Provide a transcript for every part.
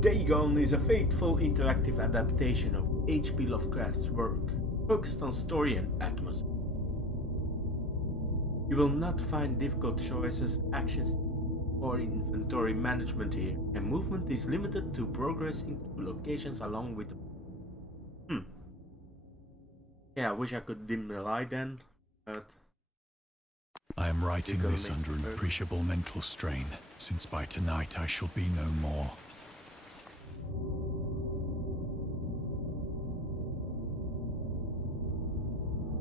Dagon is a faithful interactive adaptation of H.P. Lovecraft's work, focused on story and atmosphere. You will not find difficult choices, actions, or inventory management here, and movement is limited to progressing to locations along with the... Yeah, I wish I could dim the light then, but... I am writing gonna this make under it an first. appreciable mental strain, since by tonight I shall be no more.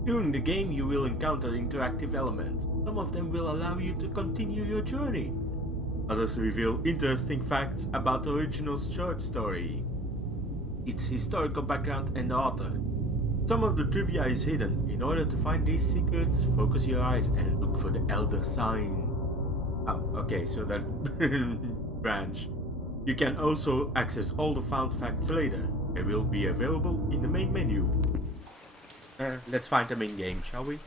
During the game, you will encounter interactive elements. Some of them will allow you to continue your journey. Others reveal interesting facts about the original short story, its historical background and the author. Some of the trivia is hidden. In order to find these secrets, focus your eyes and look for the Elder Sign. Oh, okay, so that branch. You can also access all the found facts later. They will be available in the main menu. Let's find the main game, shall we?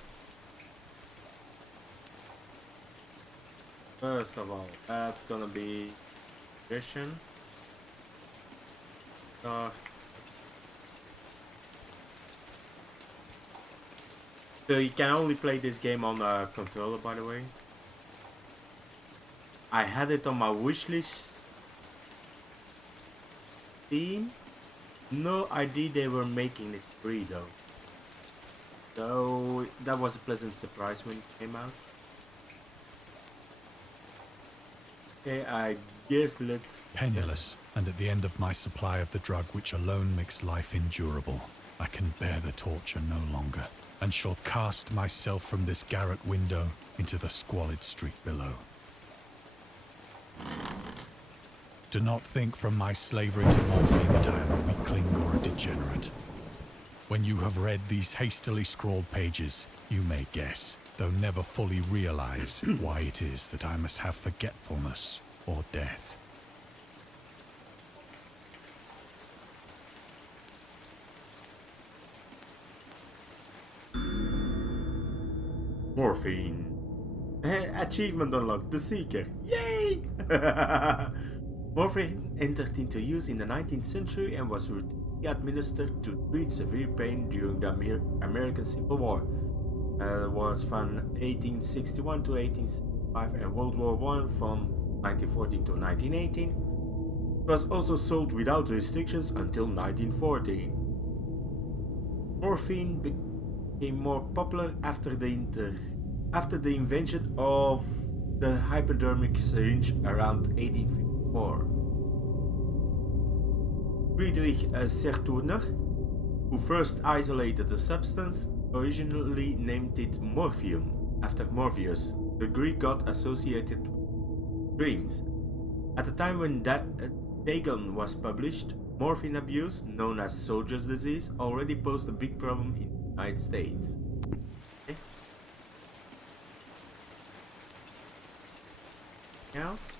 First of all, that's gonna be mission. So you can only play this game on a controller, by the way. I had it on my wishlist. Steam? No idea they were making it free though. So that was a pleasant surprise when it came out. Okay, I guess let's... Penniless, and at the end of my supply of the drug which alone makes life endurable, I can bear the torture no longer, and shall cast myself from this garret window into the squalid street below. Do not think from my slavery to morphine that I am a weakling or a degenerate. When you have read these hastily scrawled pages, you may guess, though never fully realize, why it is that I must have forgetfulness or death. Morphine. Achievement unlocked, the Seeker. Yay! Morphine entered into use in the 19th century and was routinely administered to treat severe pain during the American Civil War. It was from 1861 to 1865 and World War I from 1914 to 1918. It was also sold without restrictions until 1914. Morphine became more popular after the invention of the hypodermic syringe around 1854. Friedrich Serturner, who first isolated the substance, originally named it morphium after Morpheus, the Greek god associated with dreams. At the time when Dagon was published, morphine abuse, known as soldier's disease, already posed a big problem in the United States. Okay. Anything else?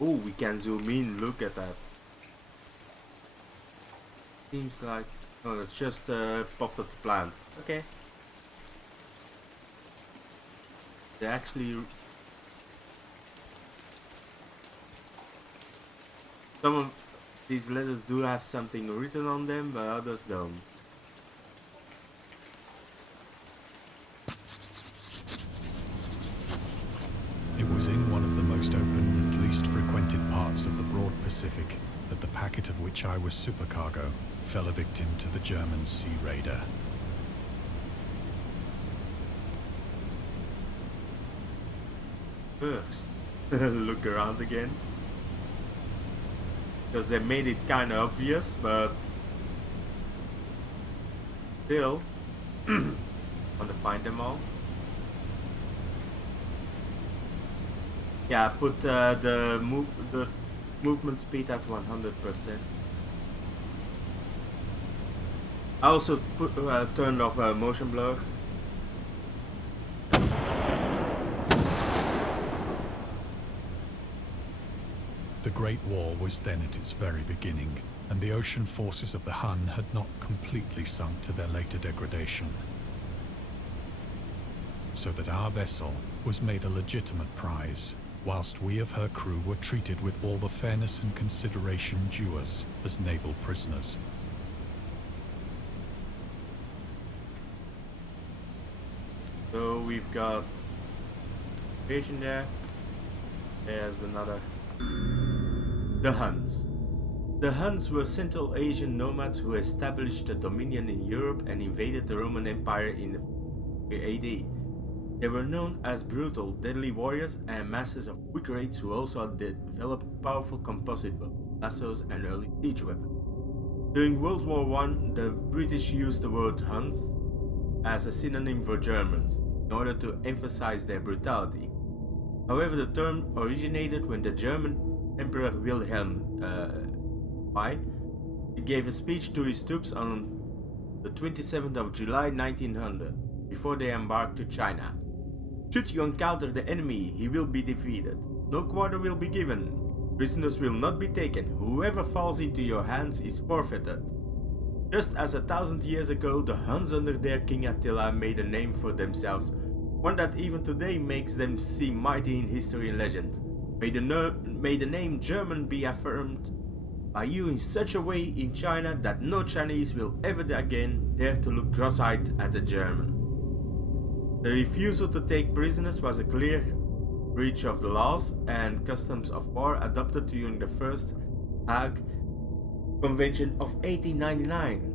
Oh, we can zoom in, look at that. Seems like... oh, it's just potted plant. Okay. They actually... some of these letters do have something written on them, but others don't. It was in one of the most open and least frequented parts of the broad Pacific that the packet of which I was supercargo fell a victim to the German sea raider. First, look around again. Because they made it kinda obvious, but... still... want to find them all. Yeah, put the movement speed at 100%. I also turned off motion blur. The Great War was then at its very beginning, and the ocean forces of the Hun had not completely sunk to their later degradation. So that our vessel was made a legitimate prize, whilst we of her crew were treated with all the fairness and consideration due us as naval prisoners. So we've got Asian there. There's another. The Huns. The Huns were Central Asian nomads who established a dominion in Europe and invaded the Roman Empire in AD. They were known as brutal, deadly warriors and masters of quick raids who also developed powerful composite bows, lassos, and early siege weapons. During World War I, the British used the word Huns as a synonym for Germans in order to emphasize their brutality. However, the term originated when the German Emperor Wilhelm I gave a speech to his troops on the 27th of July 1900 before they embarked to China. Should you encounter the enemy, he will be defeated. No quarter will be given. Prisoners will not be taken. Whoever falls into your hands is forfeited. Just as 1,000 years ago, the Huns under their king Attila made a name for themselves, one that even today makes them seem mighty in history and legend. May the name German be affirmed by you in such a way in China that no Chinese will ever again dare to look cross-eyed at a German. The refusal to take prisoners was a clear breach of the laws and customs of war adopted during the First Hague Convention of 1899.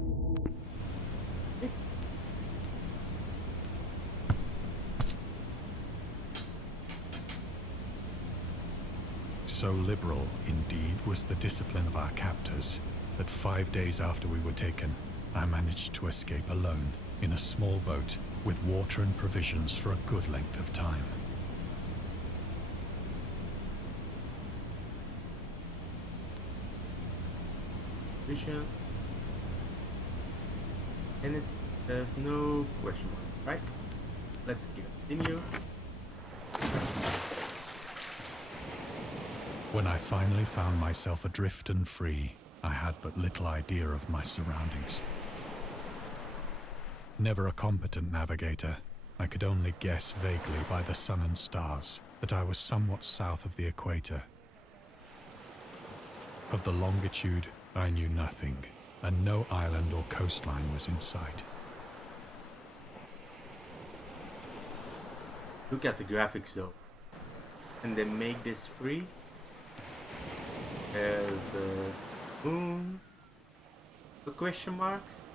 So liberal, indeed, was the discipline of our captors that 5 days after we were taken, I managed to escape alone in a small boat with water and provisions for a good length of time. Vision. And there's no question mark, right? Let's continue. When I finally found myself adrift and free, I had but little idea of my surroundings. Never a competent navigator, I could only guess vaguely by the sun and stars that I was somewhat south of the equator. Of the longitude, I knew nothing, and no island or coastline was in sight. Look at the graphics though. And they make this free. There's the moon. The question marks.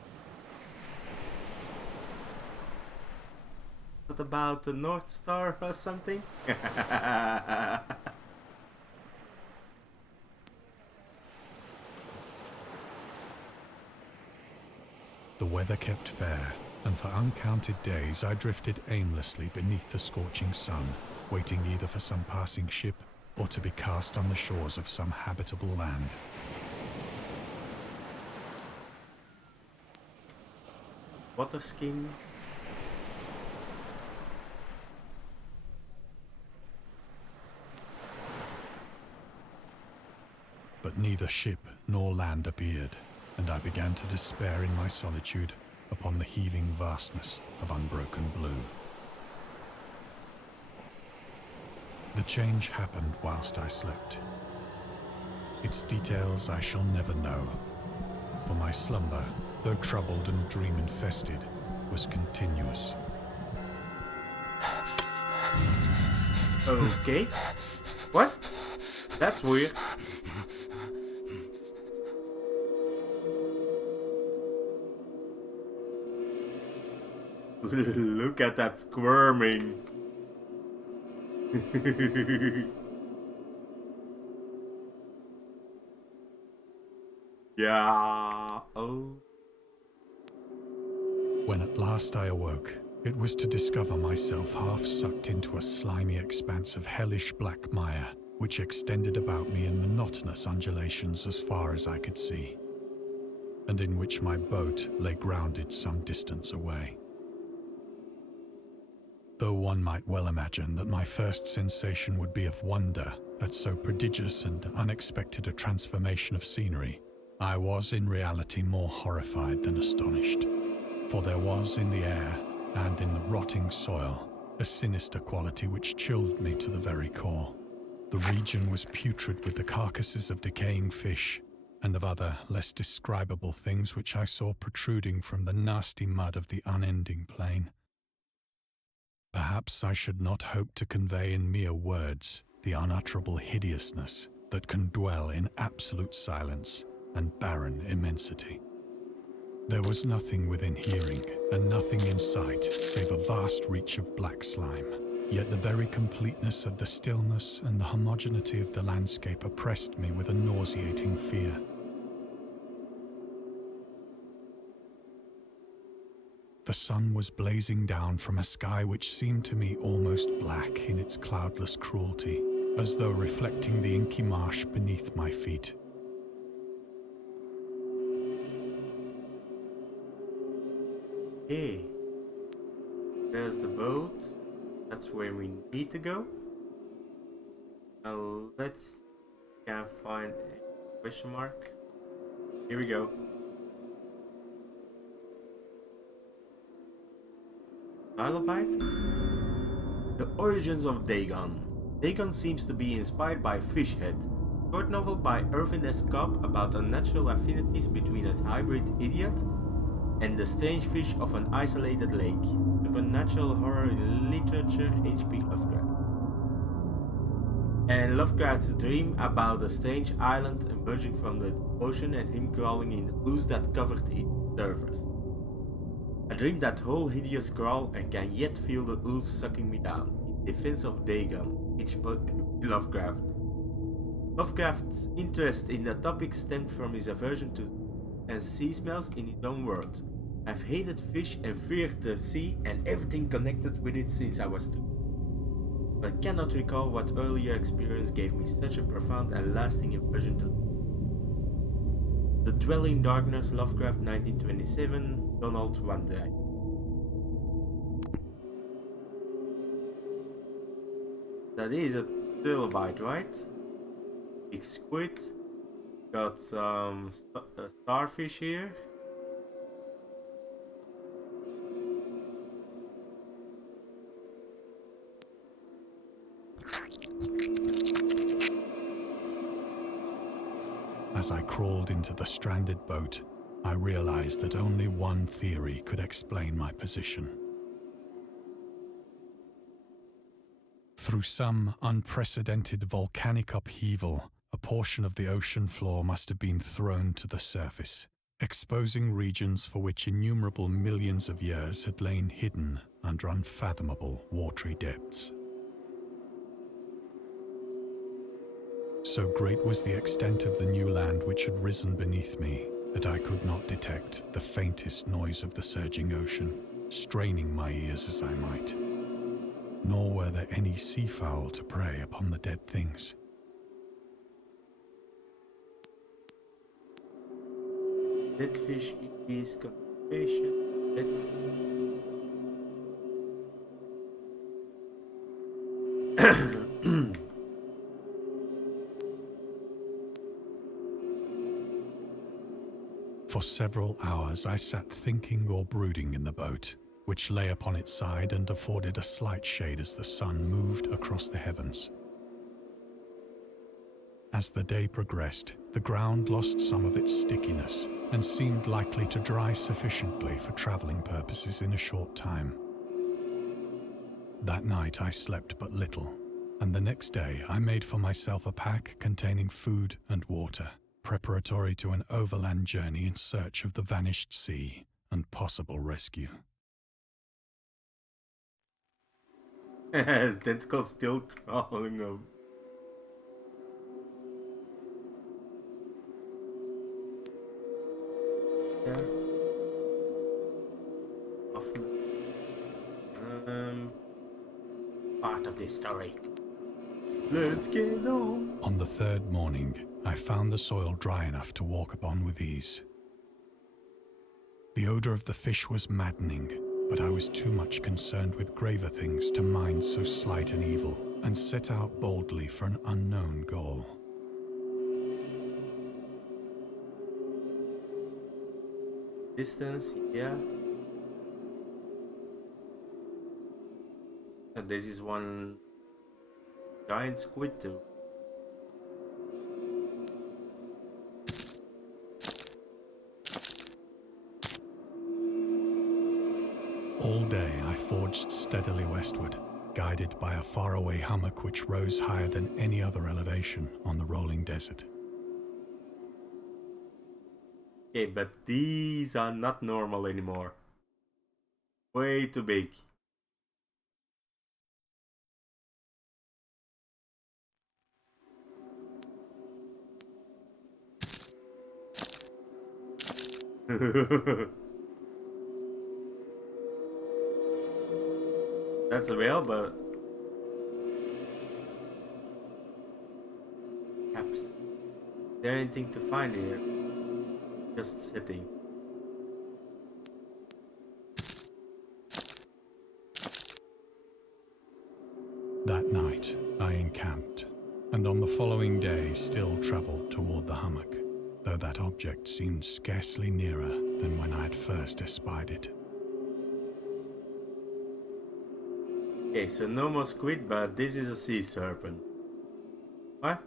What about the North Star or something? The weather kept fair, and for uncounted days I drifted aimlessly beneath the scorching sun, waiting either for some passing ship or to be cast on the shores of some habitable land. Water skiing. But neither ship nor land appeared, and I began to despair in my solitude upon the heaving vastness of unbroken blue. The change happened whilst I slept. Its details I shall never know, for my slumber, though troubled and dream-infested, was continuous. Okay. What? That's weird. Look at that squirming. Yeah. Oh. When at last I awoke, it was to discover myself half sucked into a slimy expanse of hellish black mire, which extended about me in monotonous undulations as far as I could see, and in which my boat lay grounded some distance away. Though one might well imagine that my first sensation would be of wonder at so prodigious and unexpected a transformation of scenery, I was in reality more horrified than astonished, for there was in the air and in the rotting soil a sinister quality which chilled me to the very core. The region was putrid with the carcasses of decaying fish and of other, less describable things which I saw protruding from the nasty mud of the unending plain. Perhaps I should not hope to convey in mere words the unutterable hideousness that can dwell in absolute silence and barren immensity. There was nothing within hearing and nothing in sight save a vast reach of black slime. Yet the very completeness of the stillness and the homogeneity of the landscape oppressed me with a nauseating fear. The sun was blazing down from a sky which seemed to me almost black in its cloudless cruelty, as though reflecting the inky marsh beneath my feet. Hey, there's the boat. That's where we need to go. Now let's can't find a question mark. Here we go. Trilobite? The origins of Dagon. Dagon seems to be inspired by Fishhead, short novel by Irvin S. Cobb about unnatural affinities between a hybrid idiot and the strange fish of an isolated lake. Supernatural horror in literature, H.P. Lovecraft. And Lovecraft's dream about a strange island emerging from the ocean and him crawling in ooze that covered its surface. A dream that whole hideous crawl and can yet feel the ooze sucking me down. In defense of Dagon, H.P. Lovecraft. Lovecraft's interest in the topic stemmed from his aversion to and sea smells in his own world. I've hated fish and feared the sea and everything connected with it since I was 2. But cannot recall what earlier experience gave me such a profound and lasting aversion to The Dwelling Darkness, Lovecraft 1927, Donald Van Dyke. That is a trilobite, right? Big squid. Got some starfish here. As I crawled into the stranded boat, I realized that only one theory could explain my position. Through some unprecedented volcanic upheaval, a portion of the ocean floor must have been thrown to the surface, exposing regions for which innumerable millions of years had lain hidden under unfathomable watery depths. So great was the extent of the new land which had risen beneath me that I could not detect the faintest noise of the surging ocean, straining my ears as I might. Nor were there any seafowl to prey upon the dead things. Dead fish is concentration. Let's For several hours I sat thinking or brooding in the boat, which lay upon its side and afforded a slight shade as the sun moved across the heavens. As the day progressed, the ground lost some of its stickiness and seemed likely to dry sufficiently for traveling purposes in a short time. That night I slept but little, and the next day I made for myself a pack containing food and water, preparatory to an overland journey in search of the vanished sea and possible rescue. Tentacles still crawling up. Yeah. Often. Part of this story. Let's get on. On the third morning, I found the soil dry enough to walk upon with ease. The odor of the fish was maddening, but I was too much concerned with graver things to mind so slight an evil, and set out boldly for an unknown goal. Distance, yeah. And this is one giant squid too. All day I forged steadily westward, guided by a faraway hummock which rose higher than any other elevation on the rolling desert. Okay, but these are not normal anymore. Way too big. That's a whale, but perhaps is there anything to find here? Just sitting. That night I encamped, and on the following day still travelled toward the hummock, though that object seemed scarcely nearer than when I had first espied it. Okay, so no more squid, but this is a sea serpent. What?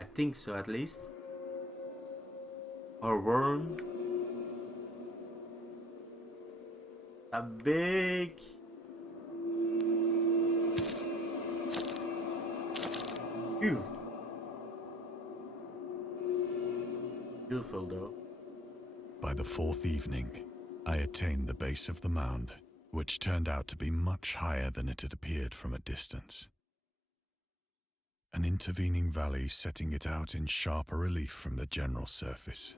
I think so, at least. Or worm. A big... Ew. Beautiful though. By the fourth evening, I attained the base of the mound, which turned out to be much higher than it had appeared from a distance. An intervening valley setting it out in sharper relief from the general surface.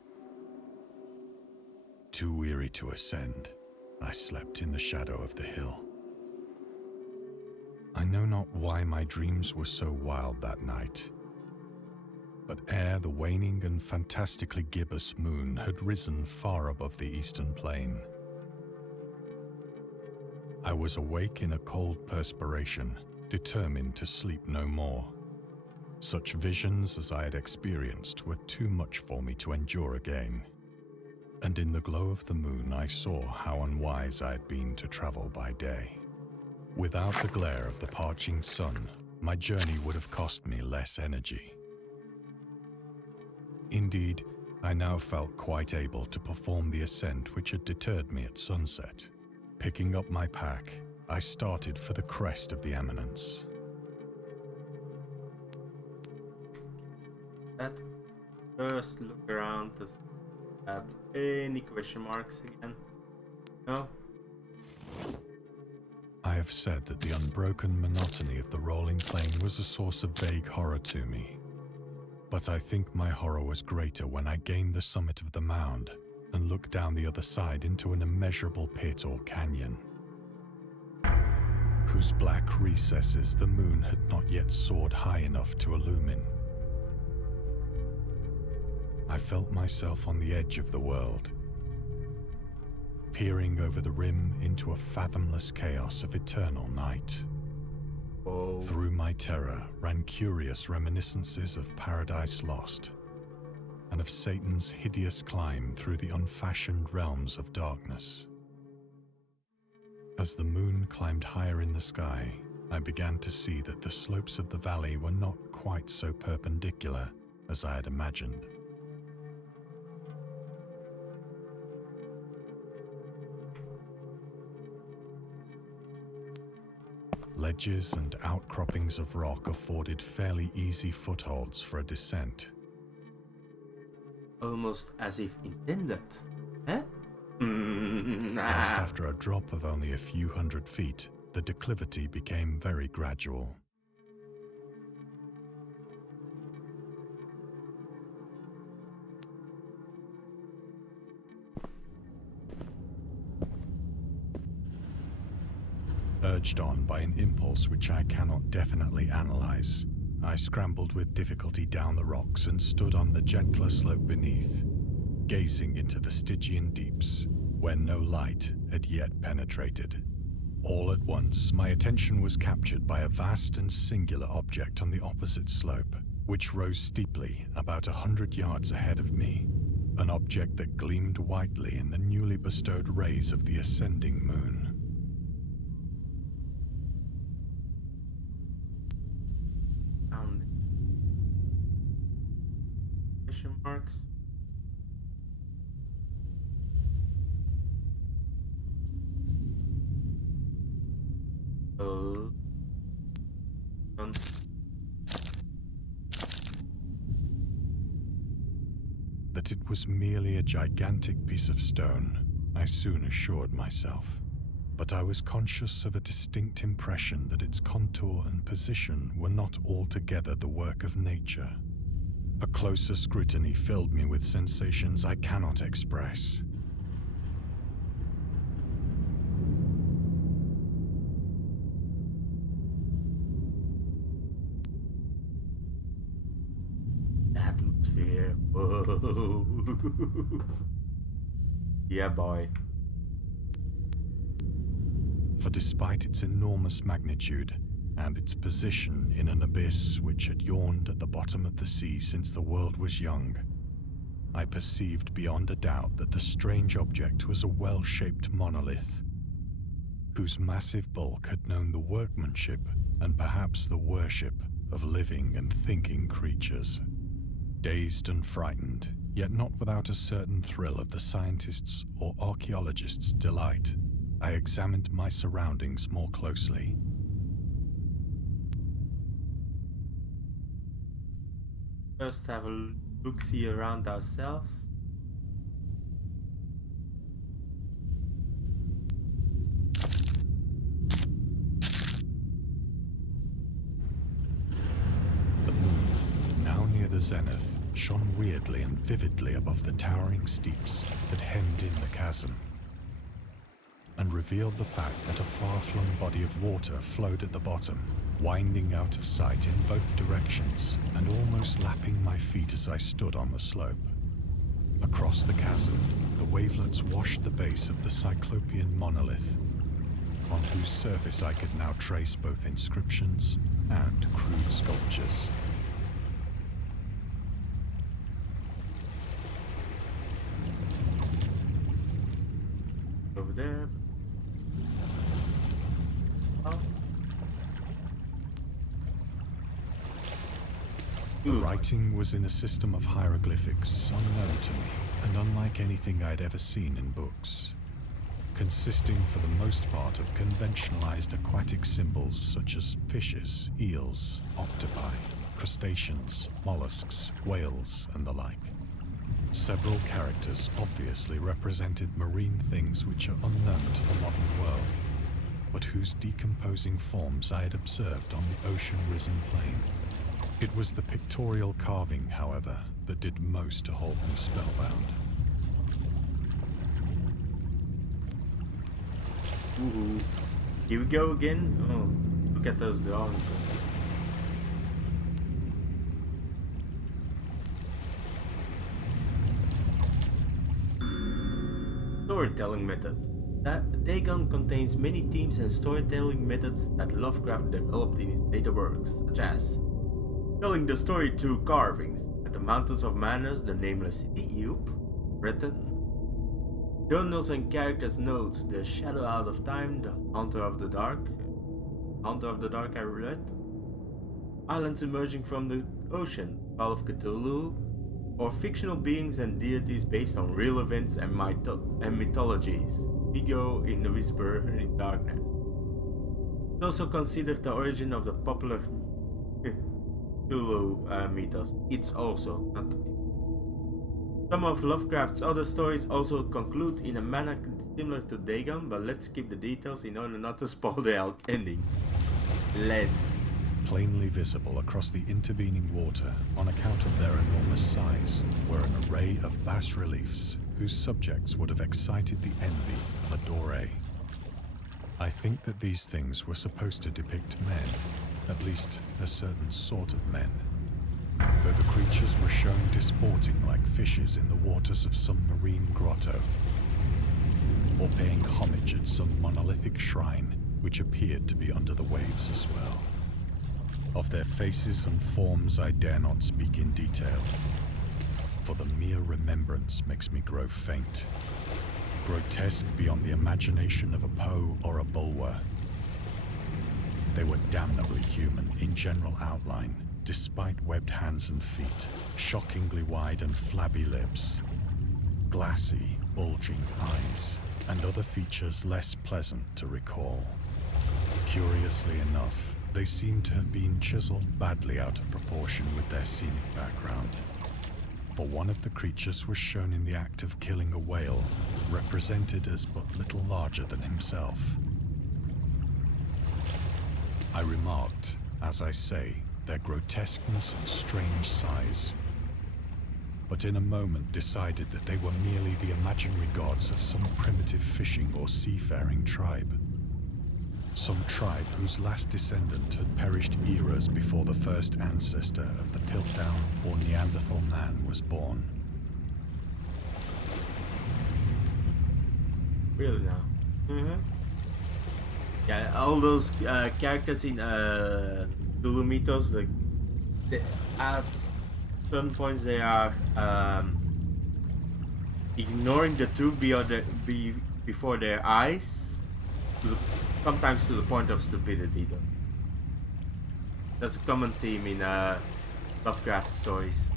Too weary to ascend, I slept in the shadow of the hill. I know not why my dreams were so wild that night, but ere the waning and fantastically gibbous moon had risen far above the eastern plain, I was awake in a cold perspiration, determined to sleep no more. Such visions as I had experienced were too much for me to endure again, and in the glow of the moon I saw how unwise I had been to travel by day. Without the glare of the parching sun, my journey would have cost me less energy. Indeed, I now felt quite able to perform the ascent which had deterred me at sunset. Picking up my pack, I started for the crest of the eminence. That first look around to see at any question marks again. No? I have said that the unbroken monotony of the rolling plain was a source of vague horror to me. But I think my horror was greater when I gained the summit of the mound and looked down the other side into an immeasurable pit or canyon, whose black recesses the moon had not yet soared high enough to illumine. I felt myself on the edge of the world, peering over the rim into a fathomless chaos of eternal night. Oh. Through my terror ran curious reminiscences of Paradise Lost, and of Satan's hideous climb through the unfashioned realms of darkness. As the moon climbed higher in the sky, I began to see that the slopes of the valley were not quite so perpendicular as I had imagined. Ledges and outcroppings of rock afforded fairly easy footholds for a descent. Almost as if intended. Huh? Whilst after a drop of only a few hundred feet, the declivity became very gradual. Urged on by an impulse which I cannot definitely analyze, I scrambled with difficulty down the rocks and stood on the gentler slope beneath, gazing into the Stygian deeps, where no light had yet penetrated. All at once, my attention was captured by a vast and singular object on the opposite slope, which rose steeply about 100 yards ahead of me, an object that gleamed whitely in the newly bestowed rays of the ascending moon. Question marks. that it was merely a gigantic piece of stone, I soon assured myself. But I was conscious of a distinct impression that its contour and position were not altogether the work of nature. A closer scrutiny filled me with sensations I cannot express. Atmosphere. Whoa. Yeah, boy. For despite its enormous magnitude and its position in an abyss which had yawned at the bottom of the sea since the world was young, I perceived beyond a doubt that the strange object was a well-shaped monolith, whose massive bulk had known the workmanship and perhaps the worship of living and thinking creatures. Dazed and frightened, yet not without a certain thrill of the scientist's or archaeologist's delight, I examined my surroundings more closely. First have a look-see around ourselves. The moon, now near the zenith, shone weirdly and vividly above the towering steeps that hemmed in the chasm, and revealed the fact that a far-flung body of water flowed at the bottom, winding out of sight in both directions and almost lapping my feet as I stood on the slope. Across the chasm, the wavelets washed the base of the cyclopean monolith, on whose surface I could now trace both inscriptions and crude sculptures. Over there. Oh. The writing was in a system of hieroglyphics unknown to me and unlike anything I'd ever seen in books, consisting for the most part of conventionalized aquatic symbols such as fishes, eels, octopi, crustaceans, mollusks, whales, and the like. Several characters obviously represented marine things which are unknown to the modern world, but whose decomposing forms I had observed on the ocean-risen plain. It was the pictorial carving, however, that did most to hold me spellbound. Ooh. Here we go again. Oh, look at those drawings. Storytelling methods. Dagon contains many themes and storytelling methods that Lovecraft developed in his later works, such as telling the story through carvings at the Mountains of Madness, the Nameless City, Europe, Britain. Journals and characters' notes, The Shadow Out of Time, The Hunter of the Dark I read. Islands emerging from the ocean, Call of Cthulhu, or fictional beings and deities based on real events and mythologies. Ego in the Whisper in Darkness. It also considered the origin of the popular Cthulhu mythos. It's also not. Some of Lovecraft's other stories also conclude in a manner similar to Dagon, but let's skip the details in order not to spoil the ending. Lens. Plainly visible across the intervening water on account of their enormous size were an array of bas-reliefs whose subjects would have excited the envy of a doré. I think that these things were supposed to depict men, at least a certain sort of men, though the creatures were shown disporting like fishes in the waters of some marine grotto, or paying homage at some monolithic shrine which appeared to be under the waves as well. Of their faces and forms I dare not speak in detail, for the mere remembrance makes me grow faint, grotesque beyond the imagination of a Poe or a Bulwer. They were damnably human in general outline, despite webbed hands and feet, shockingly wide and flabby lips, glassy, bulging eyes, and other features less pleasant to recall. Curiously enough, they seem to have been chiseled badly out of proportion with their scenic background. for one of the creatures was shown in the act of killing a whale, represented as but little larger than himself. I remarked, as I say, their grotesqueness and strange size, but in a moment decided that they were merely the imaginary gods of some primitive fishing or seafaring tribe. Some tribe whose last descendant had perished eras before the first ancestor of the Piltdown or Neanderthal man was born. Really now? Mm-hmm. Yeah, all those characters in Tulu Mythos, at certain points they are ignoring the truth before their eyes, sometimes to the point of stupidity though. That's a common theme in Lovecraft stories.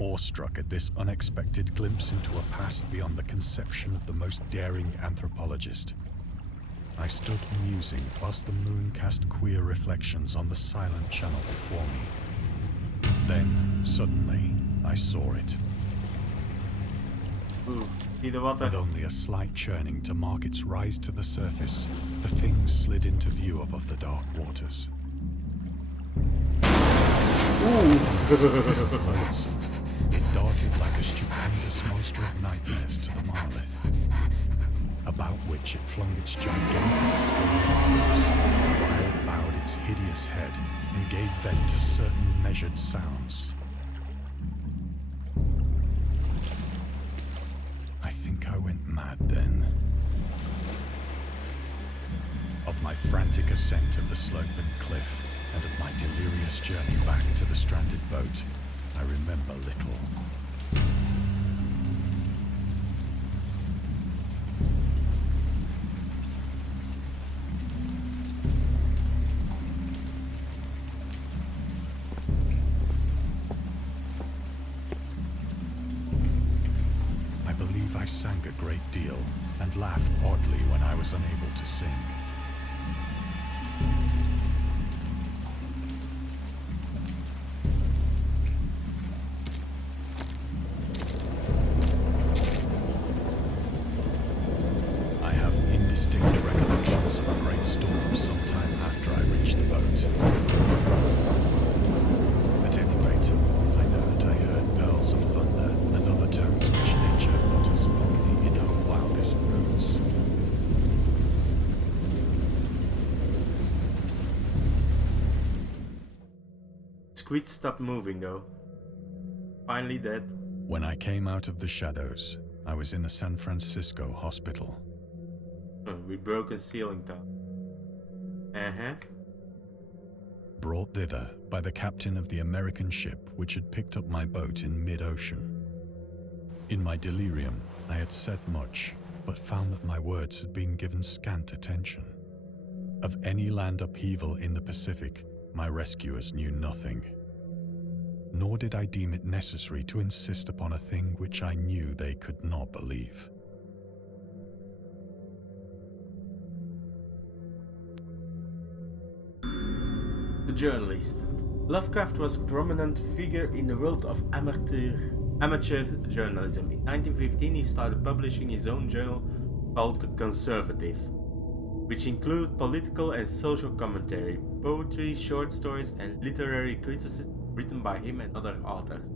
Awestruck at this unexpected glimpse into a past beyond the conception of the most daring anthropologist, I stood musing whilst the moon cast queer reflections on the silent channel before me. Then, suddenly, I saw it. Ooh, see the water? With only a slight churning to mark its rise to the surface, the thing slid into view above the dark waters. Loathsome, it darted like a stupendous monster of nightmares to the monolith, about which it flung its gigantic scaly arms, while it bowed its hideous head and gave vent to certain measured sounds. I think I went mad then. Of my frantic ascent of the slope and cliff, and of my delirious journey back to the stranded boat, I remember little. I believe I sang a great deal and laughed oddly when I was unable to sing. I have indistinct recollections of a great storm sometime after I reached the boat. At any rate, I know that I heard pearls of thunder and other tones which nature utters only in her wildest moods. Squid stopped moving though. Finally dead. When I came out of the shadows, I was in a San Francisco hospital. With broken ceiling top. Brought thither by the captain of the American ship which had picked up my boat in mid-ocean. In my delirium, I had said much, but found that my words had been given scant attention. Of any land upheaval in the Pacific, my rescuers knew nothing. Nor did I deem it necessary to insist upon a thing which I knew they could not believe. The journalist. Lovecraft was a prominent figure in the world of amateur journalism. In 1915 he started publishing his own journal called The Conservative, which included political and social commentary, poetry, short stories and literary criticism written by him and other authors.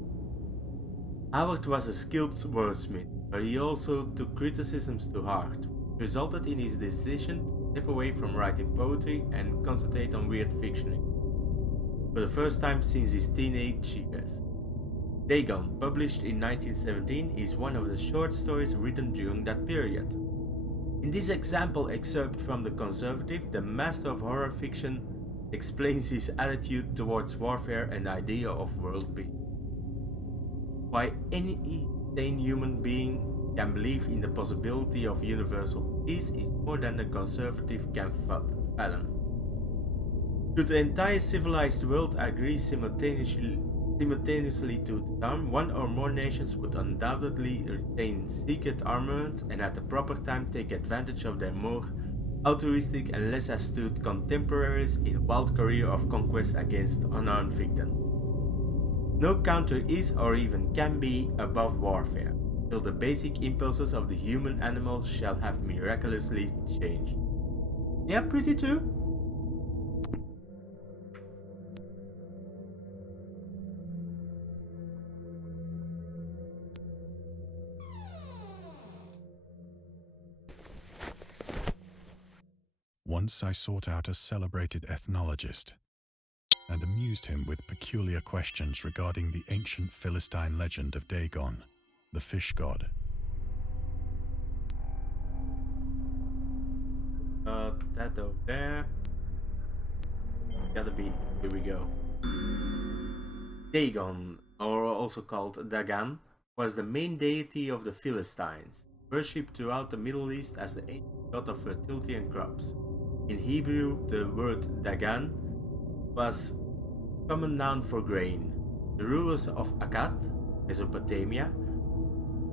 Howard was a skilled wordsmith, but he also took criticisms to heart, which resulted in his decision to step away from writing poetry and concentrate on weird fictioning, for the first time since his teenage years. Dagon, published in 1917, is one of the short stories written during that period. In this example excerpt from The Conservative, the master of horror fiction explains his attitude towards warfare and the idea of world peace. Why any sane human being can believe in the possibility of universal peace is more than the Conservative can fathom. Should the entire civilized world agree simultaneously to disarm, one or more nations would undoubtedly retain secret armament and at the proper time take advantage of their more altruistic and less astute contemporaries in a wild career of conquest against unarmed victims. No counter is or even can be above warfare, till the basic impulses of the human animal shall have miraculously changed. Yeah, pretty true. Once I sought out a celebrated ethnologist and amused him with peculiar questions regarding the ancient Philistine legend of Dagon, the fish god. That over there. Gotta be. Here we go. Dagon, or also called Dagon, was the main deity of the Philistines, worshipped throughout the Middle East as the ancient god of fertility and crops. In Hebrew, the word Dagon was a common noun for grain. The rulers of Akkad, Mesopotamia,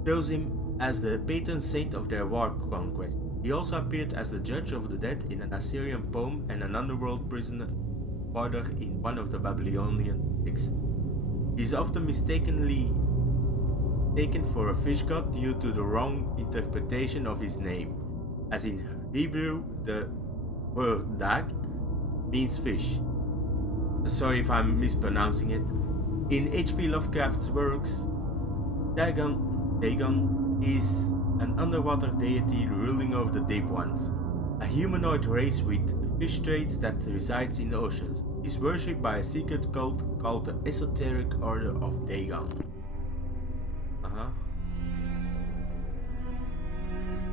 chose him as the patron saint of their war conquest. He also appeared as the judge of the dead in an Assyrian poem and an underworld prisoner warder in one of the Babylonian texts. He is often mistakenly taken for a fish god due to the wrong interpretation of his name, as in Hebrew the word dag means fish. Sorry if I'm mispronouncing it. In H.P. Lovecraft's works, Dagon is an underwater deity ruling over the deep ones, a humanoid race with fish traits that resides in the oceans. He is worshipped by a secret cult called the Esoteric Order of Dagon.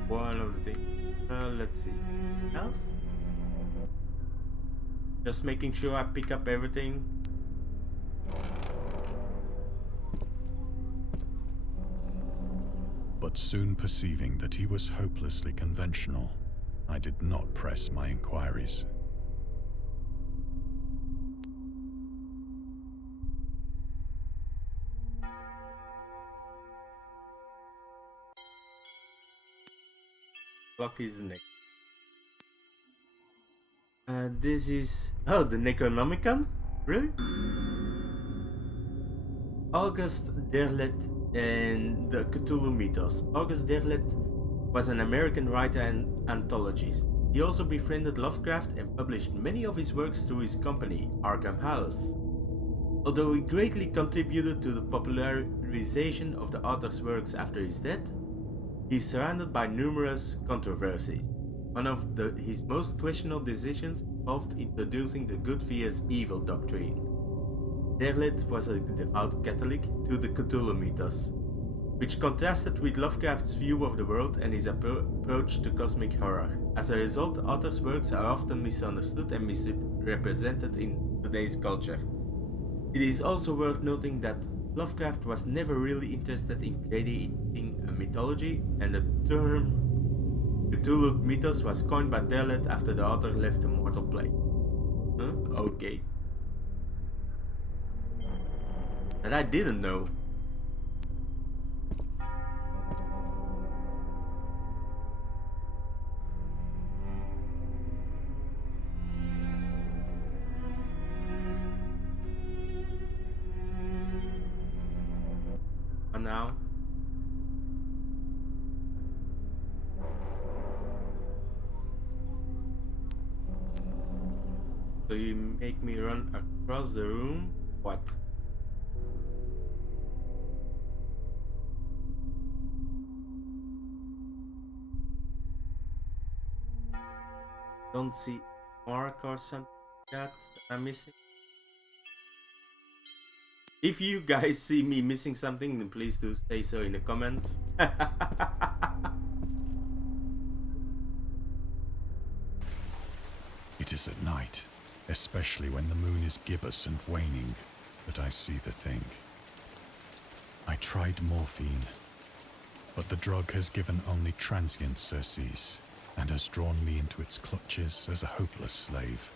One of the things. Let's see. Else? Just making sure I pick up everything. But soon perceiving that he was hopelessly conventional, I did not press my inquiries. Clock is the next. This is... Oh, the Necronomicon? Really? August Derlet and the Cthulhu Mythos. August Derlet was an American writer and anthologist. He also befriended Lovecraft and published many of his works through his company, Arkham House. Although he greatly contributed to the popularization of the author's works after his death, he is surrounded by numerous controversies. One of his most questionable decisions involved introducing the good vs evil doctrine. Derlet was a devout Catholic to the Cthulhu mythos, which contrasted with Lovecraft's view of the world and his approach to cosmic horror. As a result, the author's works are often misunderstood and misrepresented in today's culture. It is also worth noting that Lovecraft was never really interested in creating a mythology, and the term Cthulhu mythos was coined by Derlet after the author left the mortal plane. Huh? Okay. That I didn't know. And now? So you make me run across the room? What? Don't see mark or something like that I'm missing? If you guys see me missing something, then please do say so in the comments. It is at night, especially when the moon is gibbous and waning, that I see the thing. I tried morphine, but the drug has given only transient surcease and has drawn me into its clutches as a hopeless slave.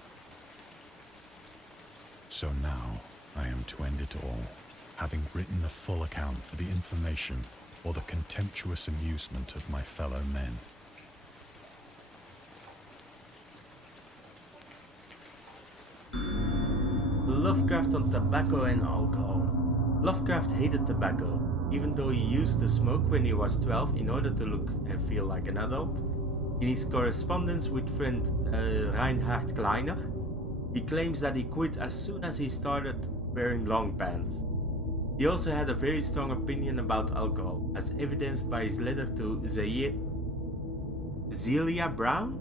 So now I am to end it all, having written a full account for the information or the contemptuous amusement of my fellow men. Lovecraft on tobacco and alcohol. Lovecraft hated tobacco, even though he used to smoke when he was 12 in order to look and feel like an adult. In his correspondence with friend Reinhard Kleiner, he claims that he quit as soon as he started wearing long pants. He also had a very strong opinion about alcohol, as evidenced by his letter to Zelia Brown,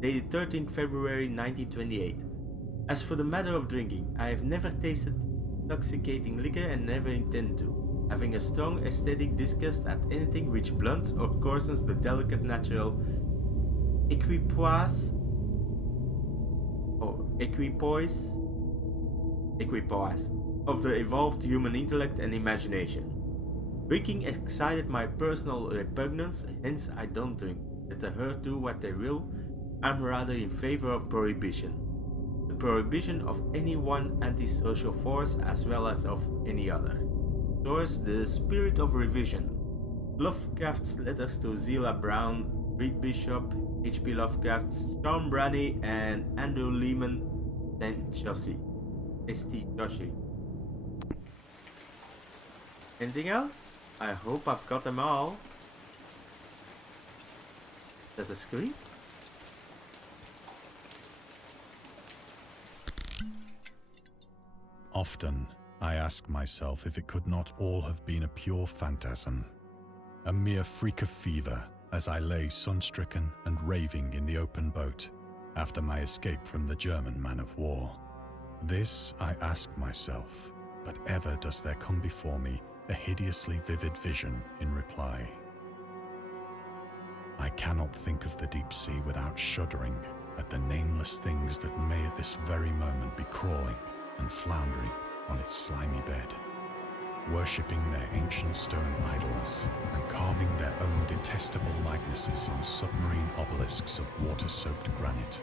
dated 13th February 1928. As for the matter of drinking, I have never tasted intoxicating liquor and never intend to, having a strong aesthetic disgust at anything which blunts or coarsens the delicate natural equipoise of the evolved human intellect and imagination. Drinking excited my personal repugnance, hence I don't drink. Let the herd do what they will, I'm rather in favor of prohibition. The prohibition of any one antisocial force as well as of any other. Source: The Spirit of Revision. Lovecraft's letters to Zela Brown, Reed Bishop, H.P. Lovecraft, Sean Brady, and Andrew Lehman St. Joshi. Anything else? I hope I've got them all. Is that a screen? Often, I ask myself if it could not all have been a pure phantasm, a mere freak of fever as I lay sun-stricken and raving in the open boat after my escape from the German man-of-war. This I ask myself, but ever does there come before me a hideously vivid vision in reply. I cannot think of the deep sea without shuddering at the nameless things that may at this very moment be crawling and floundering on its slimy bed, worshipping their ancient stone idols and carving their own detestable likenesses on submarine obelisks of water-soaked granite.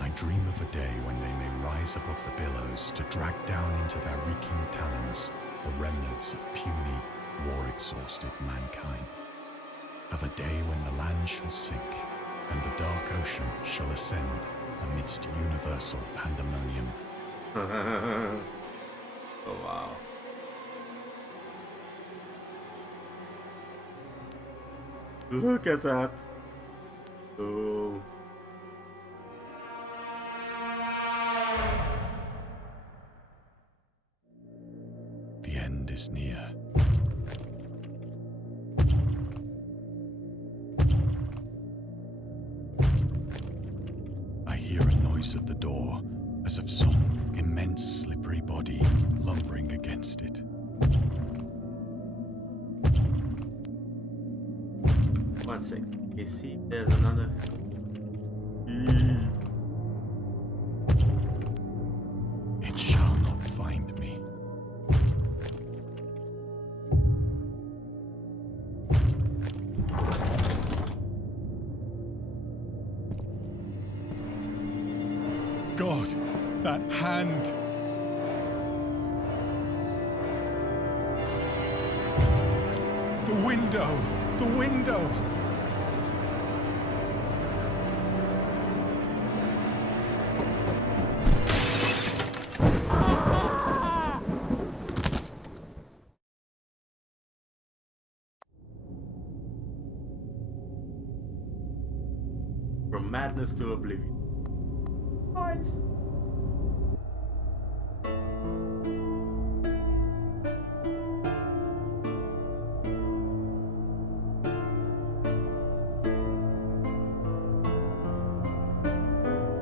I dream of a day when they may rise above the billows to drag down into their reeking talons the remnants of puny, war-exhausted mankind. Of a day when the land shall sink and the dark ocean shall ascend amidst universal pandemonium. Oh wow. Look at that. Oh. The end is near. I hear a noise at the door, as of some immense slippery body lumbering against it. One sec. You see, there's another. It shall not find me. God, that hand! The window! The window! From madness to oblivion. Nice.